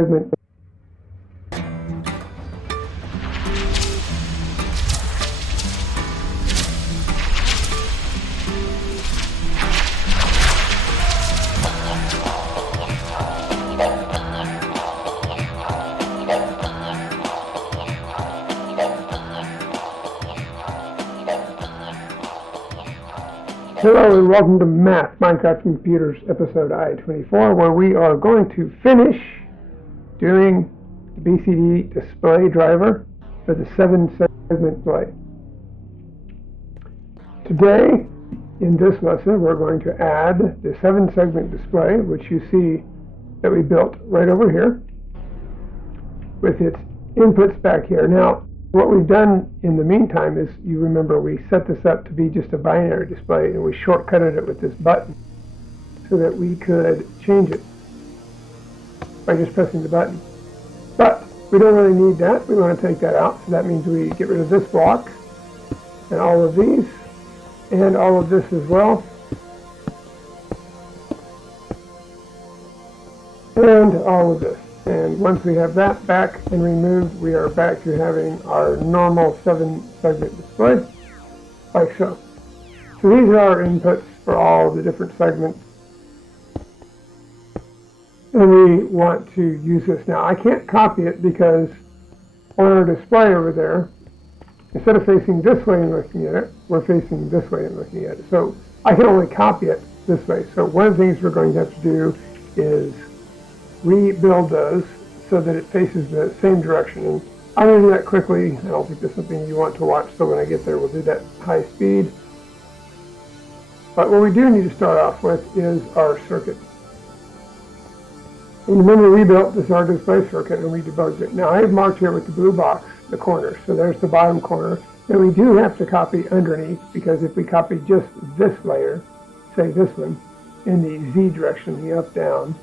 segment. Hello and welcome to Math, Minecraft Computers, episode I24, where we are going to finish doing the BCD display driver for the 7-segment display. Today, in this lesson, we're going to add the 7-segment display, which you see that we built right over here, with its inputs back here. Now, what we've done in the meantime is, you remember, we set this up to be just a binary display, and we shortcutted it with this button so that we could change it by just pressing the button. But we don't really need that. We want to take that out, so that means we get rid of this block and all of these and all of this as well, and all of this. And once we have that back and removed, we are back to having our normal 7-segment display, like so. So these are our inputs for all the different segments. And we want to use this now. I can't copy it because on our display over there, instead of facing this way and looking at it, we're facing this way and looking at it. So I can only copy it this way. So one of the things we're going to have to do is rebuild those so that it faces the same direction. And I'm going to do that quickly. I don't think there's something you want to watch, so when I get there we'll do that high speed. But what we do need to start off with is our circuit. And remember, we built this our display circuit and we debugged it. Now I have marked here with the blue box the corners, so there's the bottom corner. And we do have to copy underneath, because if we copy just this layer, say this one, in the Z direction, the up down,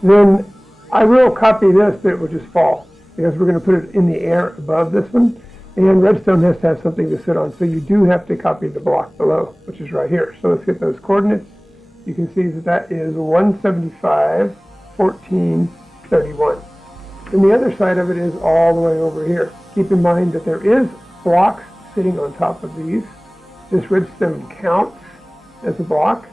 then I will copy this, but it will just fall, because we're going to put it in the air above this one, and Redstone has to have something to sit on, so you do have to copy the block below, which is right here. So let's get those coordinates. You can see that that is 175, 14, 31. And the other side of it is all the way over here. Keep in mind that there is blocks sitting on top of these. This redstone counts as a block.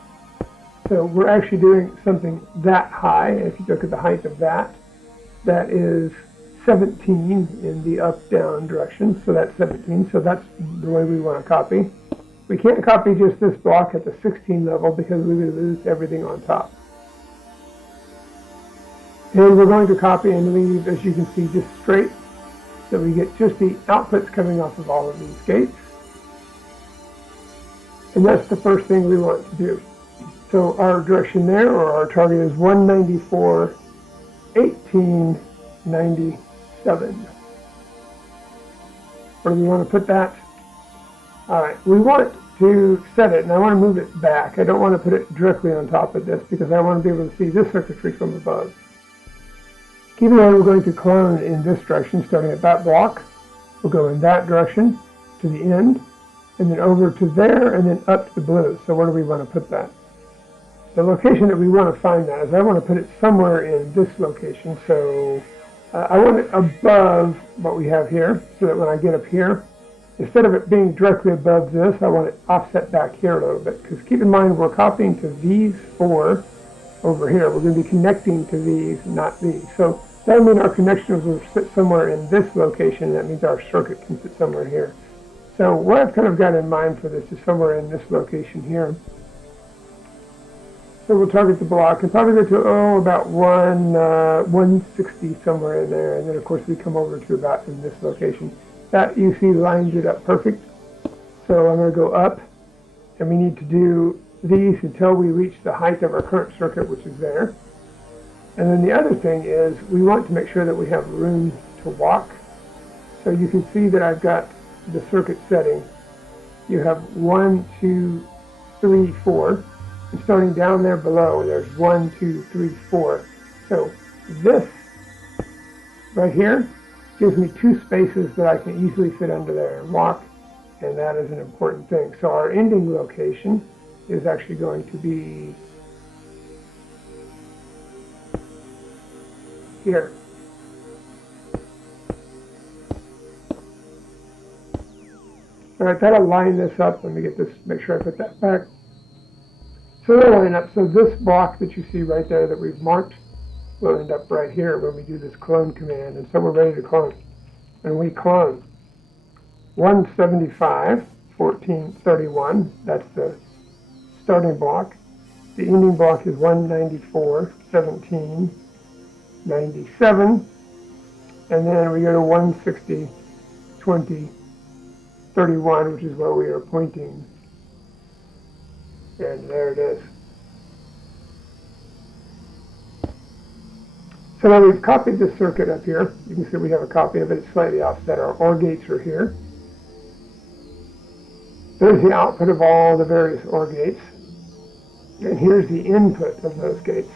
So we're actually doing something that high. If you look at the height of that, that is 17 in the up-down direction. So that's 17. So that's the way we want to copy. We can't copy just this block at the 16 level because we would lose everything on top. And we're going to copy and leave, as you can see, just straight, so we get just the outputs coming off of all of these gates. And that's the first thing we want to do. So our direction there, or our target, is 194, 1897. Where do we want to put that? All right, we want to set it, and I want to move it back. I don't want to put it directly on top of this, because I want to be able to see this circuitry from above. Keep in mind, we're going to clone in this direction, starting at that block. We'll go in that direction to the end, and then over to there, and then up to the blue. So where do we want to put that? The location that we want to find that is, I want to put it somewhere in this location. So I want it above what we have here, so that when I get up here, instead of it being directly above this, I want it offset back here a little bit. Because keep in mind, we're copying to these 4 over here. We're going to be connecting to these, not these. So that would mean our connections will sit somewhere in this location. That means our circuit can sit somewhere here. So what I've kind of got in mind for this is somewhere in this location here. So we'll target the block and probably go to, about 160 somewhere in there. And then, of course, we come over to about in this location. That, you see, lines it up perfect. So I'm going to go up, and we need to do these until we reach the height of our current circuit, which is there. And then the other thing is, we want to make sure that we have room to walk. So you can see that I've got the circuit setting. You have 1, 2, 3, 4. And starting down there below, there's 1, 2, 3, 4. So this right here gives me 2 spaces that I can easily fit under there and walk, and that is an important thing. So our ending location is actually going to be here. All right, that'll line this up. Let me get this, make sure I put that back. So they'll line up. So this block that you see right there that we've marked will end up right here when we do this clone command. And so we're ready to clone. And we clone 175, 1431. That's the starting block. The ending block is 194, 17, 97. And then we go to 160, 20, 31, which is where we are pointing. And there it is. So now we've copied this circuit up here. You can see we have a copy of it. It's slightly offset. Our OR gates are here. There's the output of all the various OR gates. And here's the input of those gates.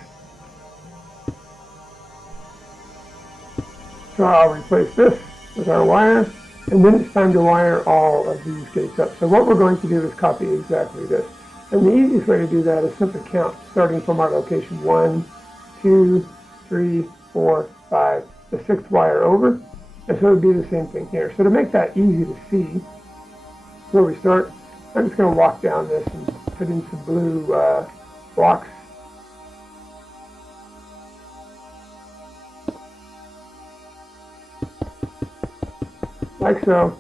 So I'll replace this with our wire, and then it's time to wire all of these gates up. So what we're going to do is copy exactly this. And the easiest way to do that is simply count, starting from our location 1, 2, 3, 4, 5, the 6th wire over. And so it would be the same thing here. So to make that easy to see, where we start, I'm just going to walk down this and put in some blue blocks. Like so.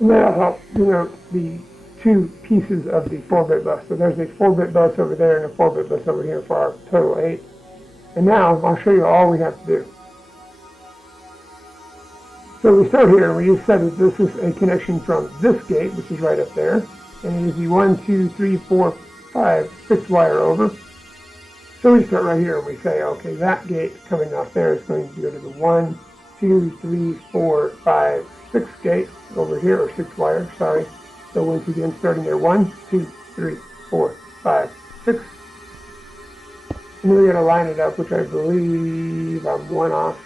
And that'll help denote the two pieces of the 4-bit bus. So there's a 4-bit bus over there and a 4-bit bus over here for our total 8. And now I'll show you all we have to do. So we start here, and we just said that this is a connection from this gate, which is right up there, and it is the 1, 2, 3, 4, 5, 6 wire over. So we start right here, and we say, okay, that gate coming off there is going to go to the 1, 2, 3, 4, 5, 6 gate over here, or 6 wire, sorry. So once again, starting there, 1, 2, 3, 4, 5, 6. And then we're going to line it up, which I believe I'm 1 off,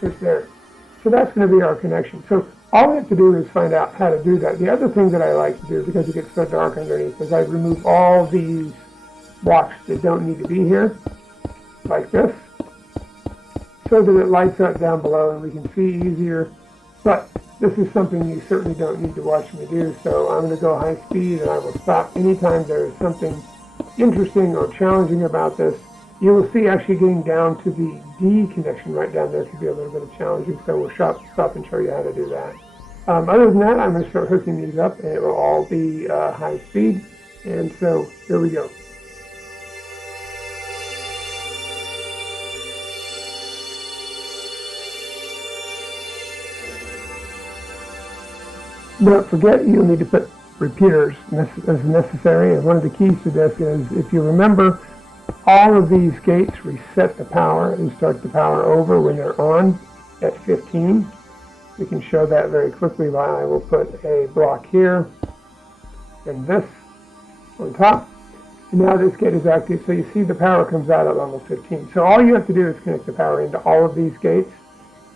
just there. So that's going to be our connection. So all we have to do is find out how to do that. The other thing that I like to do, because it gets so dark underneath, is I remove all these blocks that don't need to be here, like this, so that it lights up down below and we can see easier. But this is something you certainly don't need to watch me do, so I'm going to go high speed and I will stop anytime there is something interesting or challenging about this. You will see actually getting down to the D connection right down there could be a little bit of challenging, so we'll stop and show you how to do that. Other than that, I'm going to start hooking these up, and it will all be high speed. And so here we go. Don't forget, you'll need to put repeaters as necessary, and one of the keys to this is, if you remember, all of these gates reset the power and start the power over when they're on at 15. We can show that very quickly by I will put a block here and this on top. And now this gate is active, so you see the power comes out at level 15. So all you have to do is connect the power into all of these gates.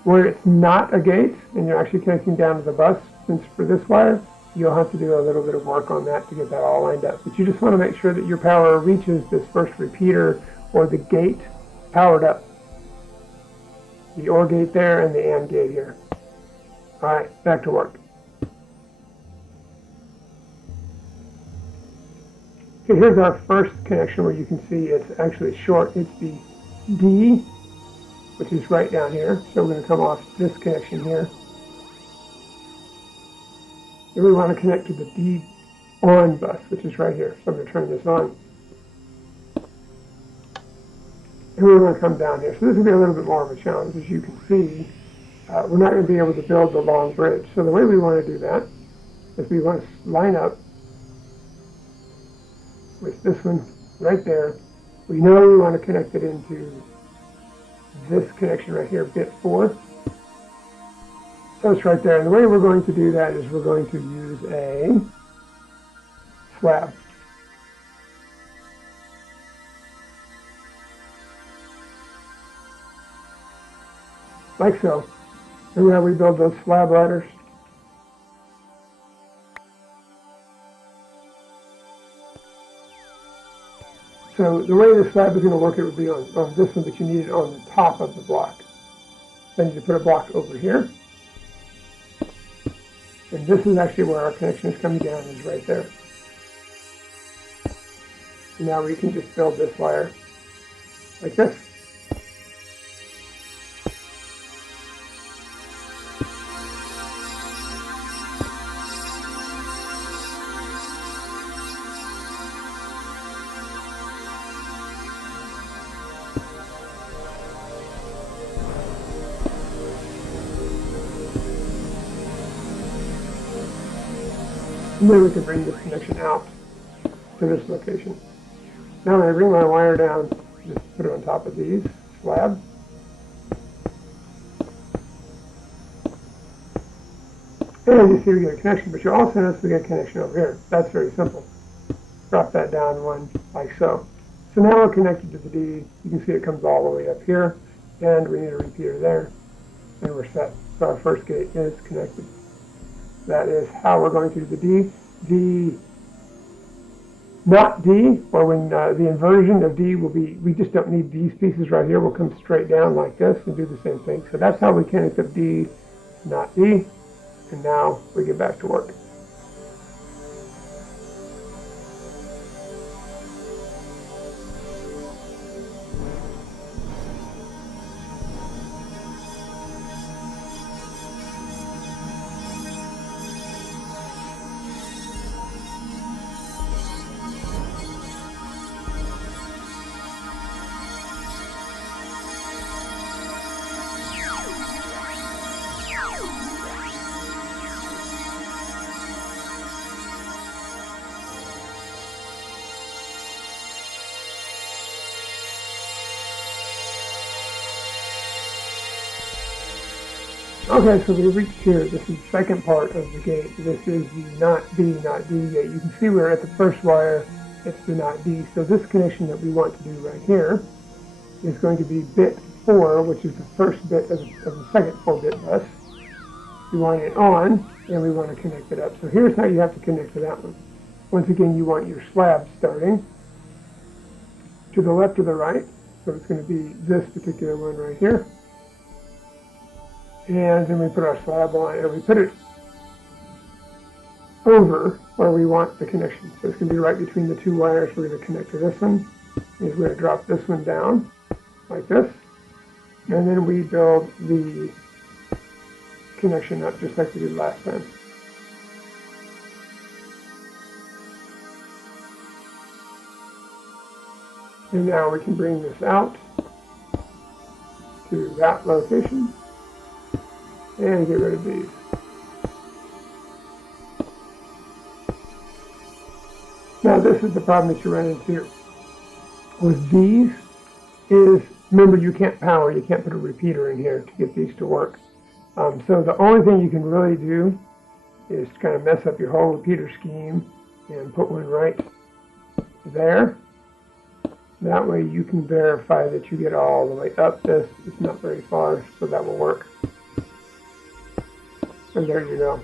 Where it's not a gate and you're actually connecting down to the bus, since for this wire, you'll have to do a little bit of work on that to get that all lined up. But you just want to make sure that your power reaches this first repeater or the gate powered up. The OR gate there and the AND gate here. All right, back to work. Okay, here's our first connection where you can see it's actually short. It's the D, which is right down here. So we're going to come off this connection here. And we want to connect to the D on bus, which is right here. So I'm going to turn this on. And we're going to come down here. So this will be a little bit more of a challenge. As you can see, we're not going to be able to build the long bridge. So the way we want to do that is we want to line up with this one right there. We know we want to connect it into this connection right here, bit 4. So it's right there. And the way we're going to do that is we're going to use a slab. Like so. Remember how we build those slab ladders? So the way the slab is going to work, it would be on this one, but you need it on the top of the block. Then you put a block over here. And this is actually where our connection is coming down, is right there. And now we can just build this wire like this. And then we can bring this connection out to this location. Now when I bring my wire down, just put it on top of these slabs. And you see we get a connection, but you also notice we get a connection over here. That's very simple. Drop that down one like so. So now we're connected to the D. You can see it comes all the way up here, and we need a repeater there, and we're set. So our first gate is connected. That is how we're going to do the D. The not D, or when the inversion of D will be, we just don't need these pieces right here. We'll come straight down like this and do the same thing. So that's how we connect up D, not D. And now we get back to work. Okay, so we reached here. This is the second part of the gate. This is the not B, not D gate. You can see we're at the first wire. It's the not D. So this connection that we want to do right here is going to be bit 4, which is the first bit of the second 4-bit bus. We want it on, and we want to connect it up. So here's how you have to connect to that one. Once again, you want your slab starting to the left or the right. So it's going to be this particular one right here. And then we put our slab on, and we put it over where we want the connection. So it's going to be right between the two wires. We're going to connect to this one. And we're going to drop this one down like this. And then we build the connection up just like we did last time. And now we can bring this out to that location. And get rid of these. Now this is the problem that you run into with these is, remember you can't power, you can't put a repeater in here to get these to work. So the only thing you can really do is kind of mess up your whole repeater scheme and put one right there. That way you can verify that you get all the way up this. It's not very far, so that will work. And there you go.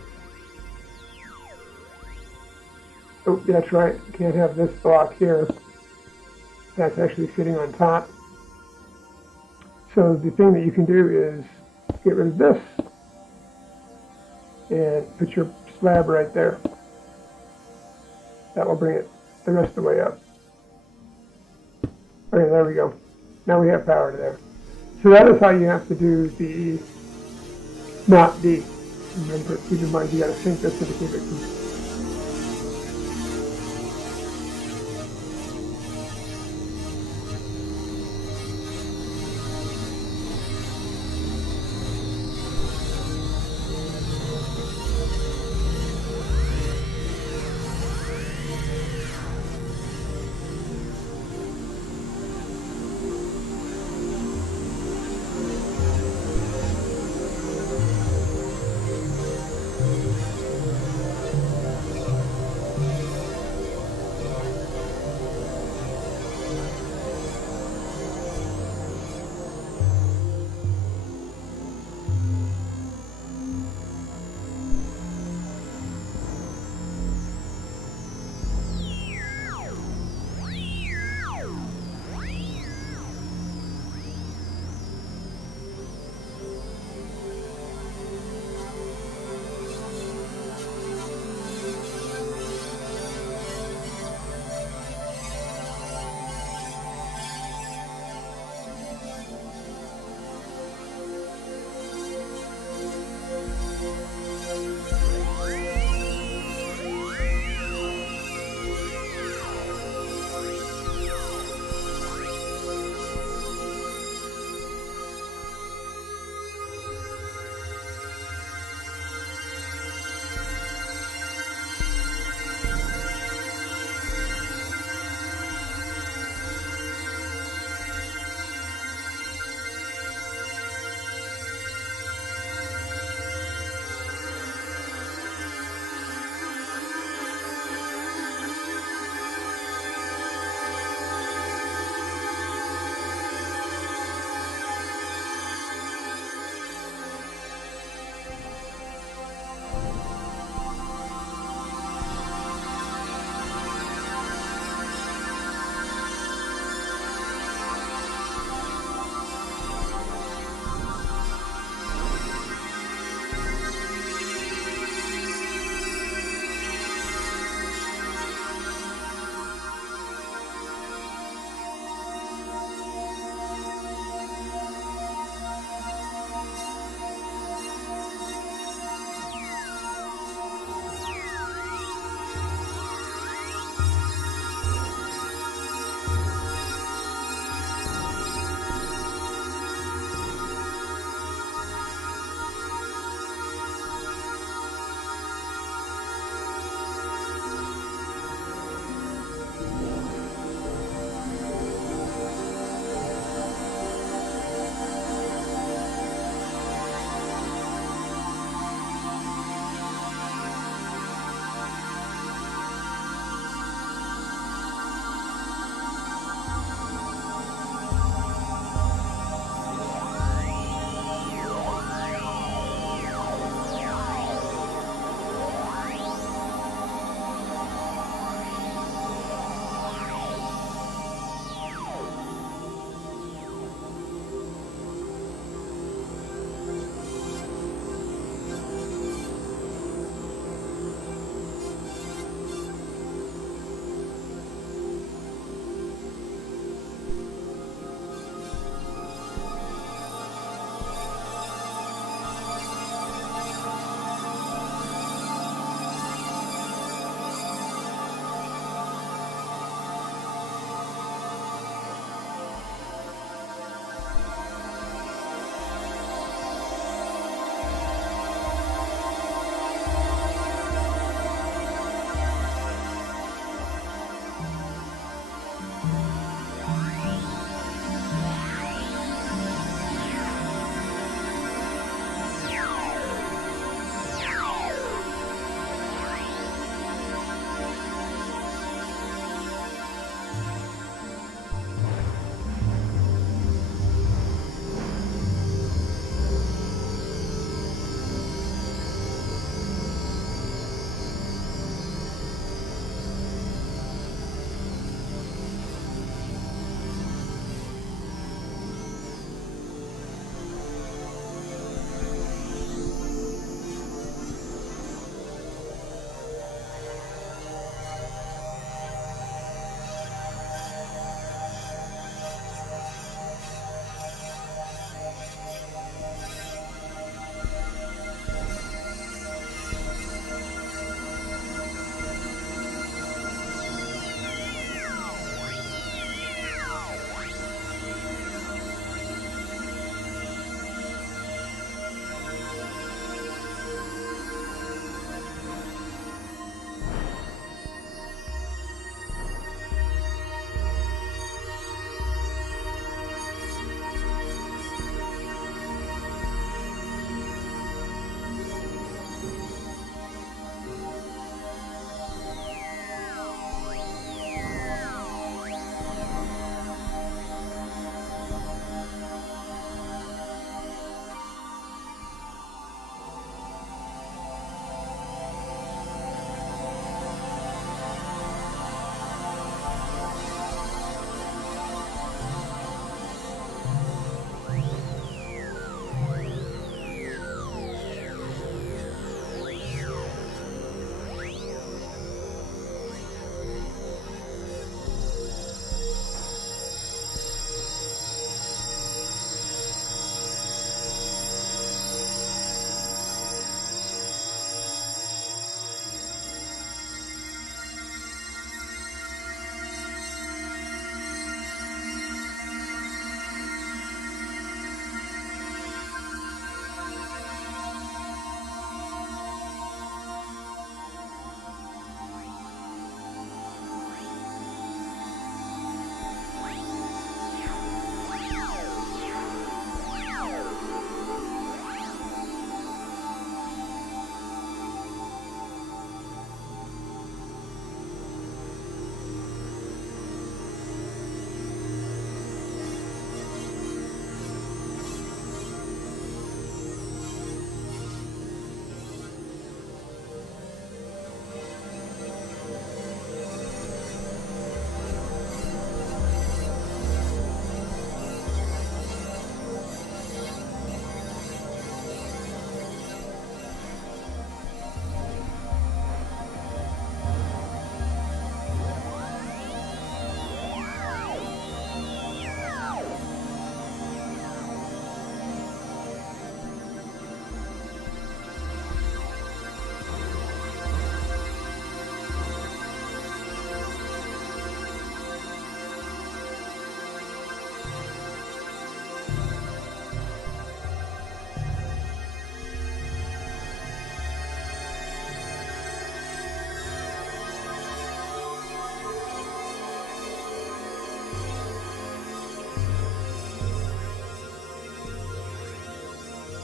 Oh, that's right. Can't have this block here. That's actually sitting on top. So the thing that you can do is get rid of this and put your slab right there. That will bring it the rest of the way up. Okay, there we go. Now we have power to there. So that is how you have to do the not D. Remember, keep in mind you got to sync this to the cubic.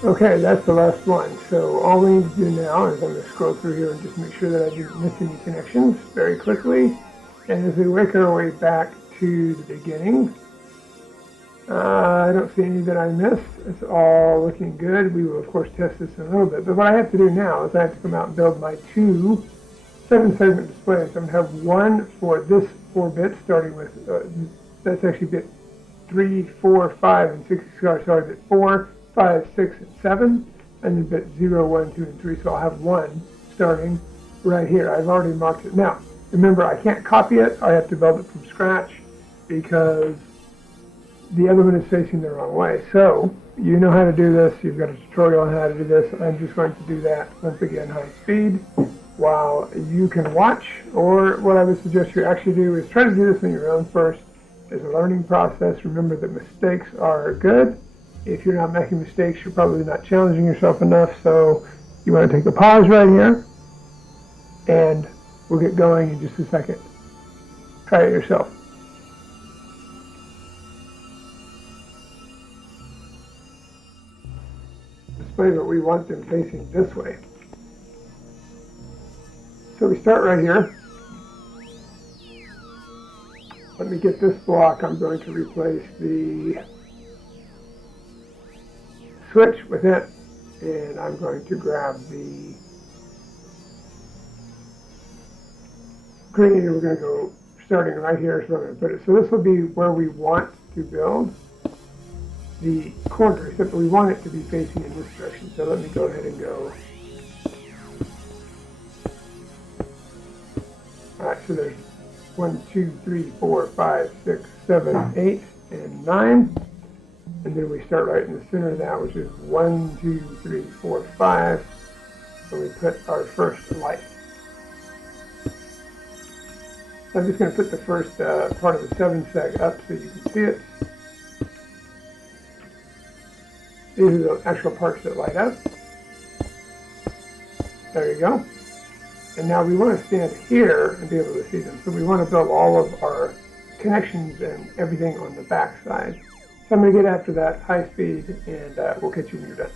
Okay, that's the last one. So all we need to do now is I'm going to scroll through here and just make sure that I didn't miss any connections very quickly. And as we work our way back to the beginning, I don't see any that I missed. It's all looking good. We will, of course, test this in a little bit. But what I have to do now is I have to come out and build my two 7-segment displays. I'm going to have one for this 4 bits, starting with, that's actually bit 3, 4, 5, and 6, sorry, bit 4, 5, 6, and 7, and then bit 0, 1, 2, and 3. So I'll have one starting right here. I've already marked it. Now, remember, I can't copy it. I have to build it from scratch because the other one is facing the wrong way. So you know how to do this. You've got a tutorial on how to do this. I'm just going to do that once again, high speed, while you can watch. Or what I would suggest you actually do is try to do this on your own first. It's a learning process. Remember that mistakes are good. If you're not making mistakes, you're probably not challenging yourself enough. So you want to take a pause right here, and we'll get going in just a second. Try it yourself. Display, but we want them facing this way. So we start right here. Let me get this block. I'm going to replace the switch with it, and I'm going to grab the green, and we're going to go starting right here. So I'm going to put it. So this will be where we want to build the corner, except that we want it to be facing in this direction. So let me go ahead and go. All right, so there's 1, 2, 3, 4, 5, 6, 7, 8, and 9. And then we start right in the center of that, which is 1, 2, 3, 4, 5. So we put our first light. So I'm just going to put the first part of the 7-seg up so you can see it. These are the actual parts that light up. There you go. And now we want to stand here and be able to see them. So we want to build all of our connections and everything on the back side. So I'm going to get after that high speed, and we'll catch you when you're done.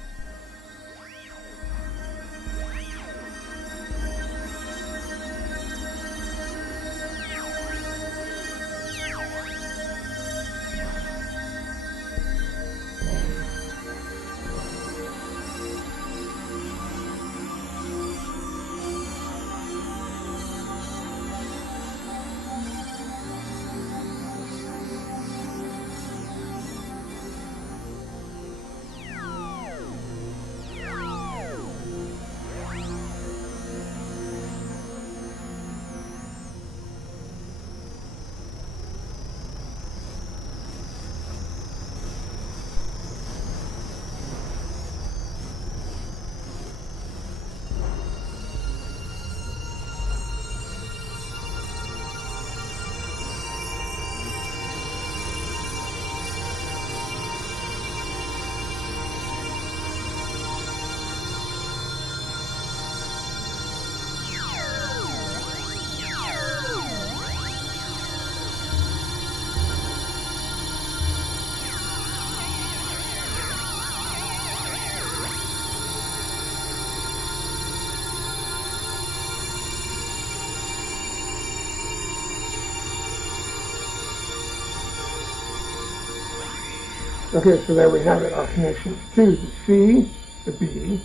Okay, so there we have it. Our connections to the C, the B,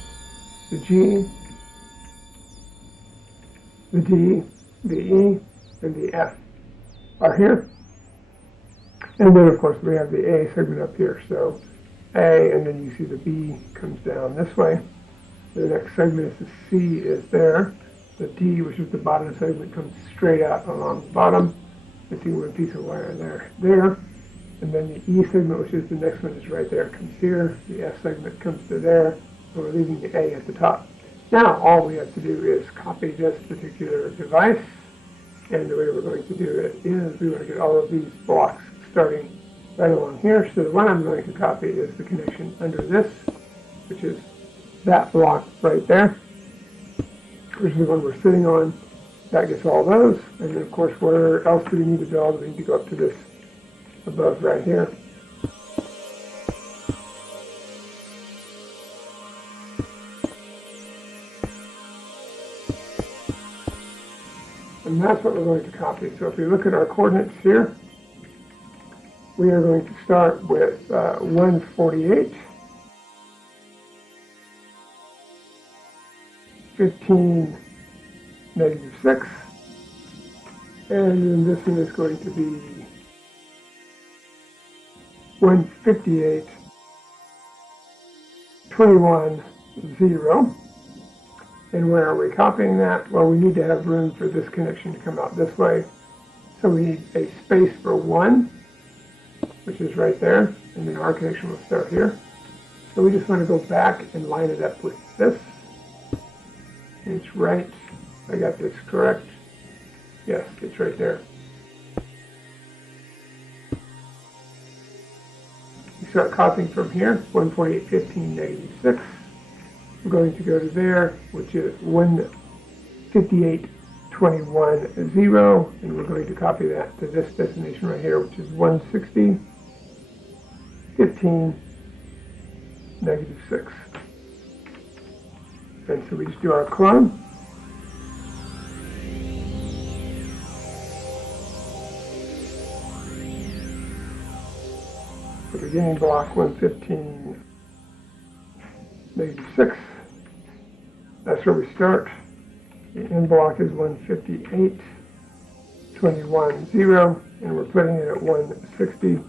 the G, the D, the E, and the F are here. And then, of course, we have the A segment up here. So A, and then you see the B comes down this way. The next segment is the C is there. The D, which is the bottom segment, comes straight out along the bottom. You see one piece of wire there. And then the E segment, which is the next one, is right there. It comes here. The F segment comes to there. So we're leaving the A at the top. Now, all we have to do is copy this particular device. And the way we're going to do it is we want to get all of these blocks starting right along here. So the one I'm going to copy is the connection under this, which is that block right there, which is the one we're sitting on. That gets all those. And then, of course, where else do we need to build? We need to go up to this above right here. And that's what we're going to copy. So if we look at our coordinates here, we are going to start with 148, 15, -6, and then this one is going to be 158, 21, 0. And where are we copying that? Well, we need to have room for this connection to come out this way. So we need a space for 1, which is right there, and then our connection will start here. So we just want to go back and line it up with this. It's right. I got this correct. Yes, it's right there. We start copying from here, 148, 15, -6. We're going to go to there, which is 158, 21, 0, and we're going to copy that to this destination right here, which is 160, 15, -6. And so we just do our clone. The beginning block 115, -6. That's where we start. The end block is 158, 21, 0, and we're putting it at 160,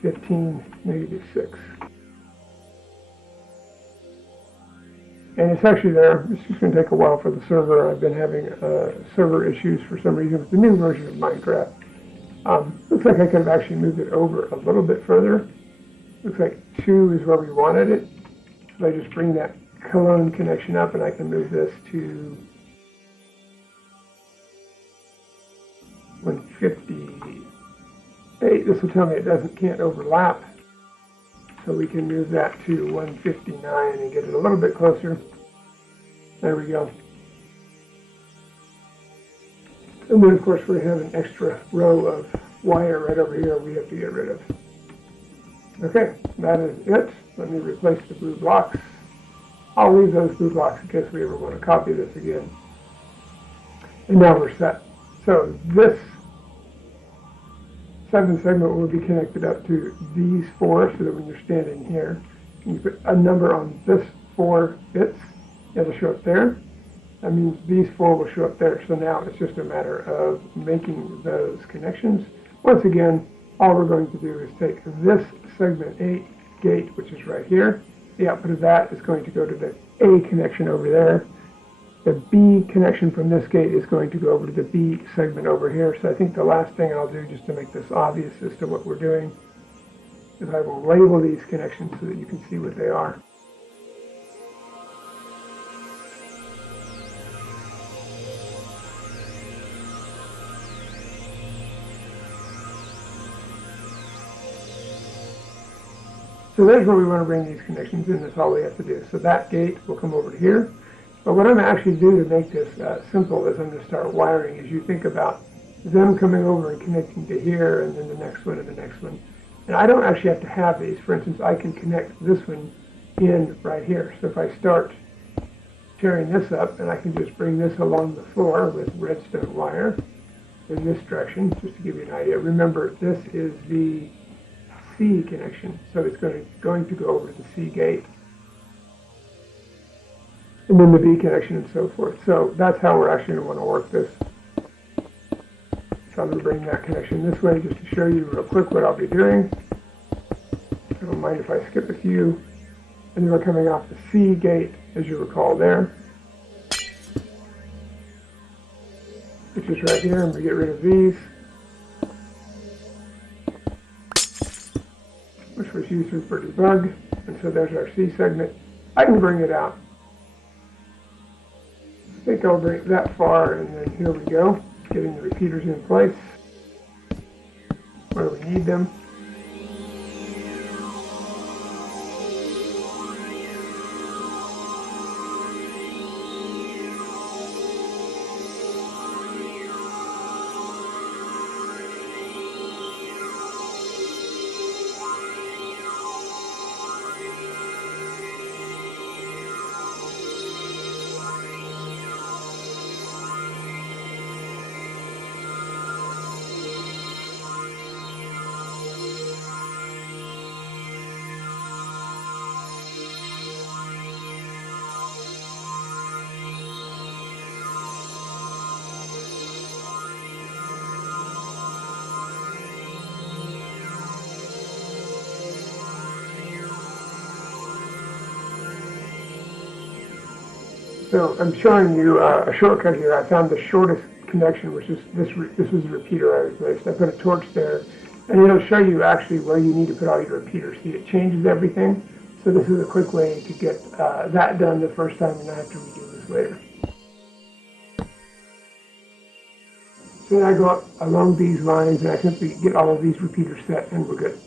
15, -6. And it's actually there. It's just going to take a while for the server. I've been having server issues for some reason with the new version of Minecraft. Looks like I could have actually moved it over a little bit further. Looks like 2 is where we wanted it. So I just bring that clone connection up and I can move this to 158. This will tell me it can't overlap. So we can move that to 159 and get it a little bit closer. There we go. And then of course we have an extra row of wire right over here we have to get rid of. Okay, that is it. Let me replace the blue blocks. I'll leave those blue blocks in case we ever want to copy this again. And now we're set. So this 7 segment will be connected up to these 4, so that when you're standing here, you put a number on this 4 bits, it'll show up there. That means these 4 will show up there. So now it's just a matter of making those connections. Once again, all we're going to do is take this segment 8 gate, which is right here. The output of that is going to go to the A connection over there. The B connection from this gate is going to go over to the B segment over here. So I think the last thing I'll do, just to make this obvious as to what we're doing, is I will label these connections so that you can see what they are. So there's where we want to bring these connections in. That's all we have to do. So that gate will come over to here. But what I'm actually doing to make this simple is I'm going to start wiring as you think about them coming over and connecting to here and then the next one and the next one. And I don't actually have to have these. For instance, I can connect this one in right here. So if I start tearing this up, and I can just bring this along the floor with redstone wire in this direction, just to give you an idea. Remember, this is the C connection, so it's going to go over to the C gate, and then the B connection and so forth. So that's how we're actually going to want to work this. So I'm going to bring that connection this way just to show you real quick what I'll be doing. I don't mind if I skip a few. And then we're coming off the C gate, as you recall there, which is right here, and we get rid of these, which was used for debug. And so there's our C segment. I can bring it out. I think I'll bring it that far, and then here we go, getting the repeaters in place where we need them. So I'm showing you a shortcut here. I found the shortest connection, which is this. This was a repeater I replaced. I put a torch there, and it'll show you actually where you need to put all your repeaters. See, it changes everything. So this is a quick way to get that done the first time and not have to redo this later. So then I go up along these lines and I simply get all of these repeaters set and we're good.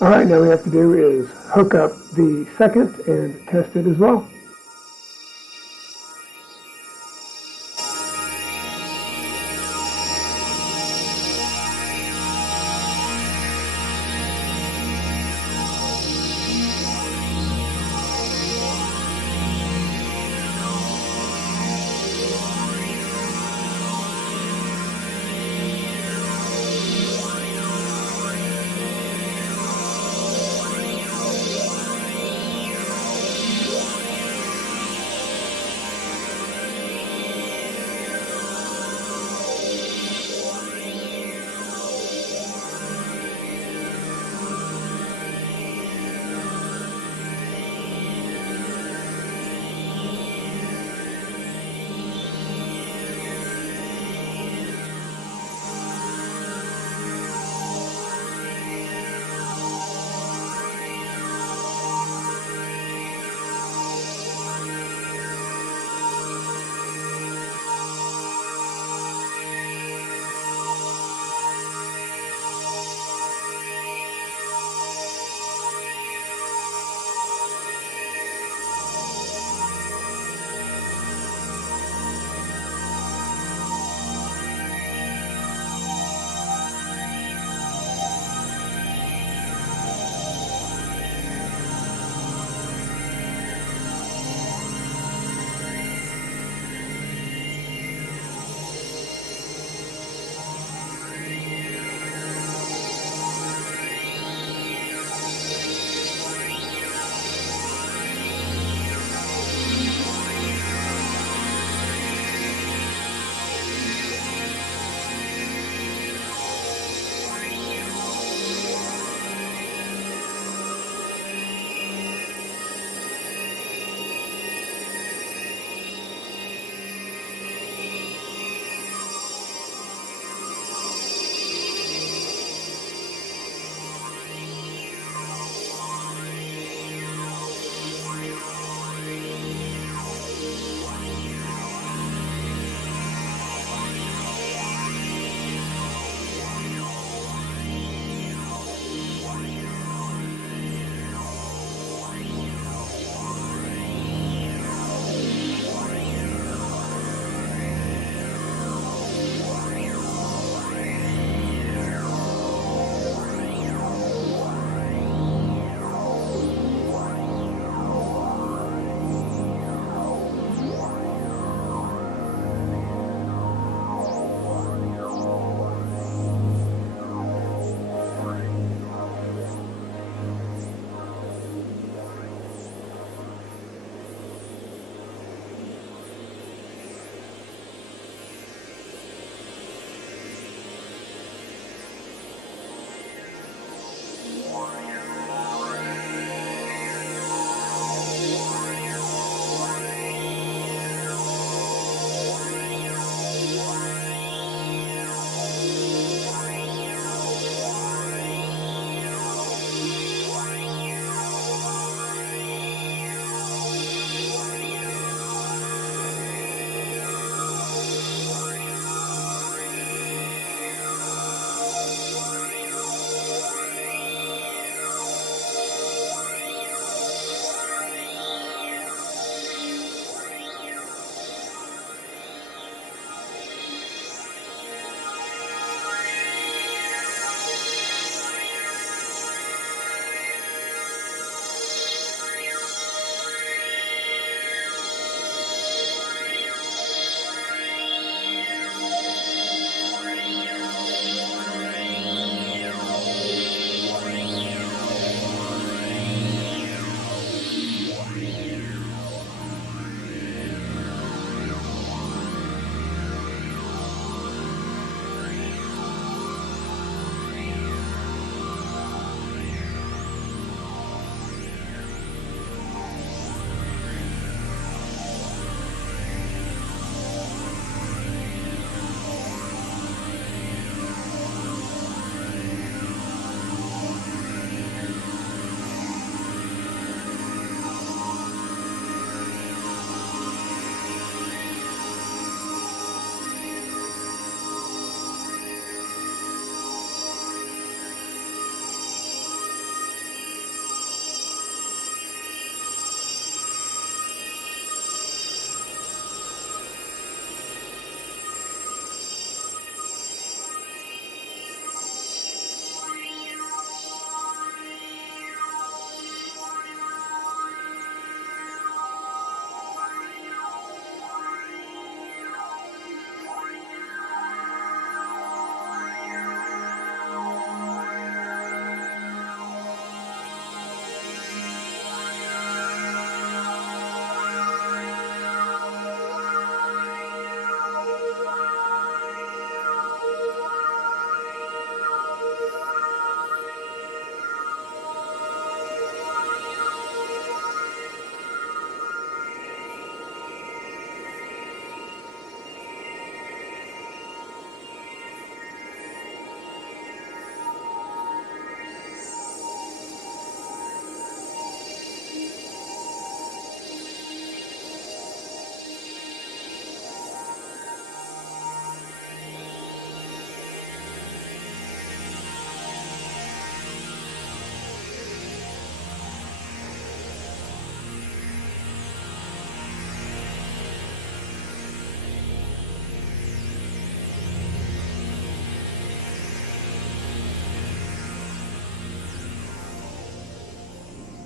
All right, now we have to do is hook up the second and test it as well.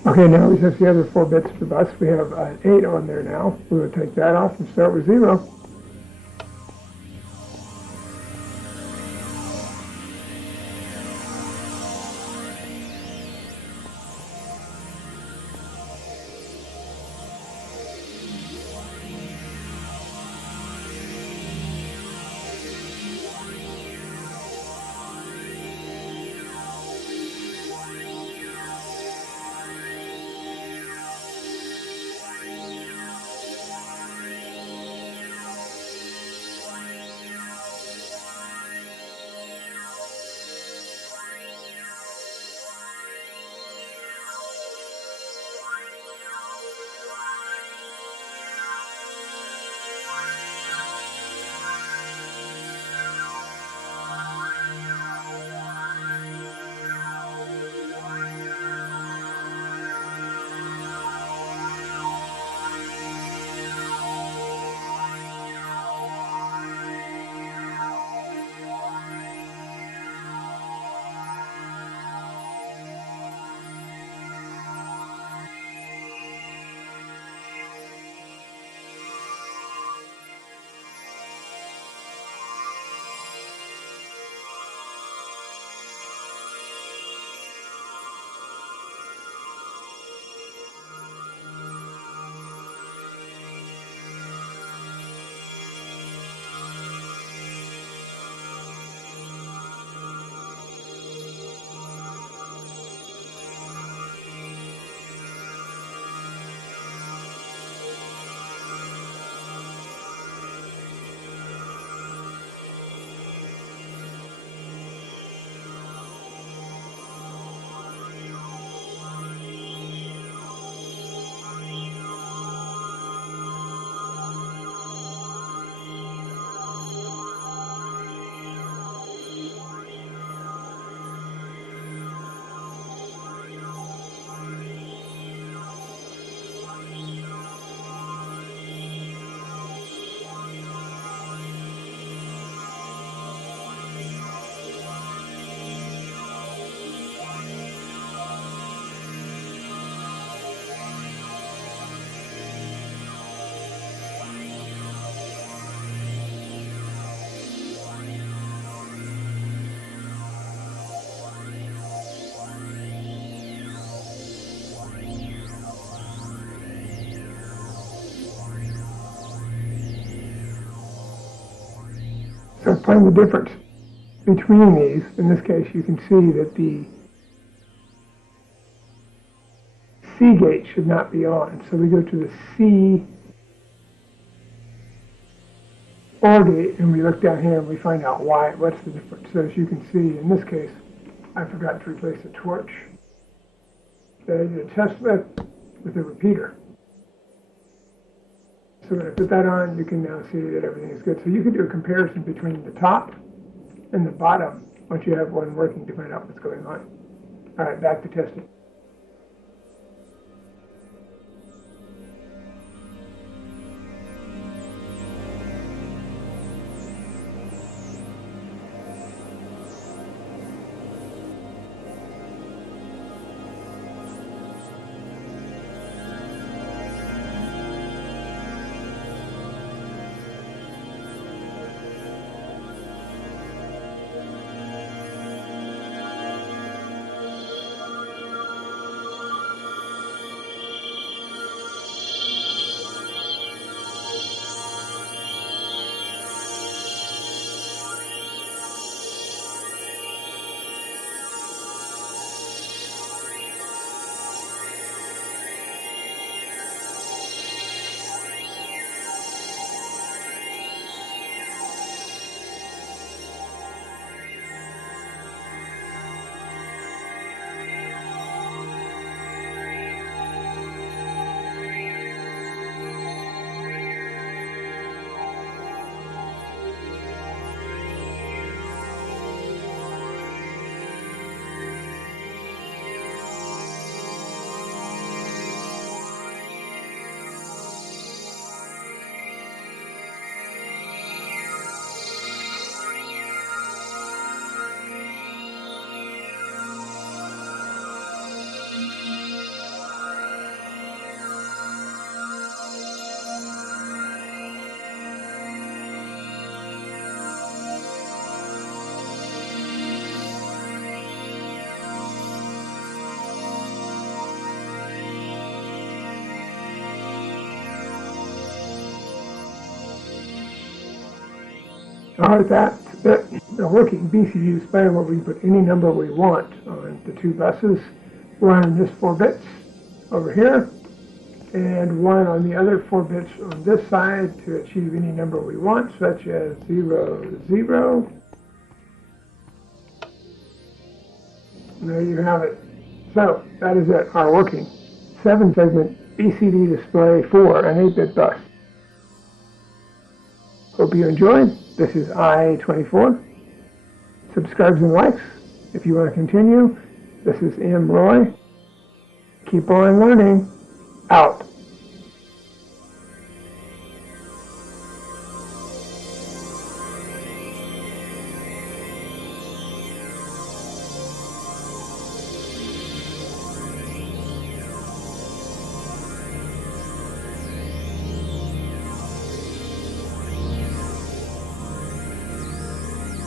Okay, now we set the other 4 bits to bus. We have an 8 on there now. We will take that off and start with 0. So find the difference between these. In this case, you can see that the C gate should not be on. So we go to the C OR gate and we look down here and we find out what's the difference. So as you can see, in this case, I forgot to replace the torch. So I did a test with a repeater. So when I put that on, you can now see that everything is good. So you can do a comparison between the top and the bottom once you have one working to find out what's going on. All right, back to testing. Alright, that's it. The working BCD display where we put any number we want on the two buses. One on this 4 bits over here, and one on the other 4 bits on this side to achieve any number we want, such as 0, 0. And there you have it. So, that is it, our working 7-segment BCD display for an 8-bit bus. Hope you enjoyed. This is I24. Subscribes and likes if you want to continue. This is M. Roy. Keep on learning. Out.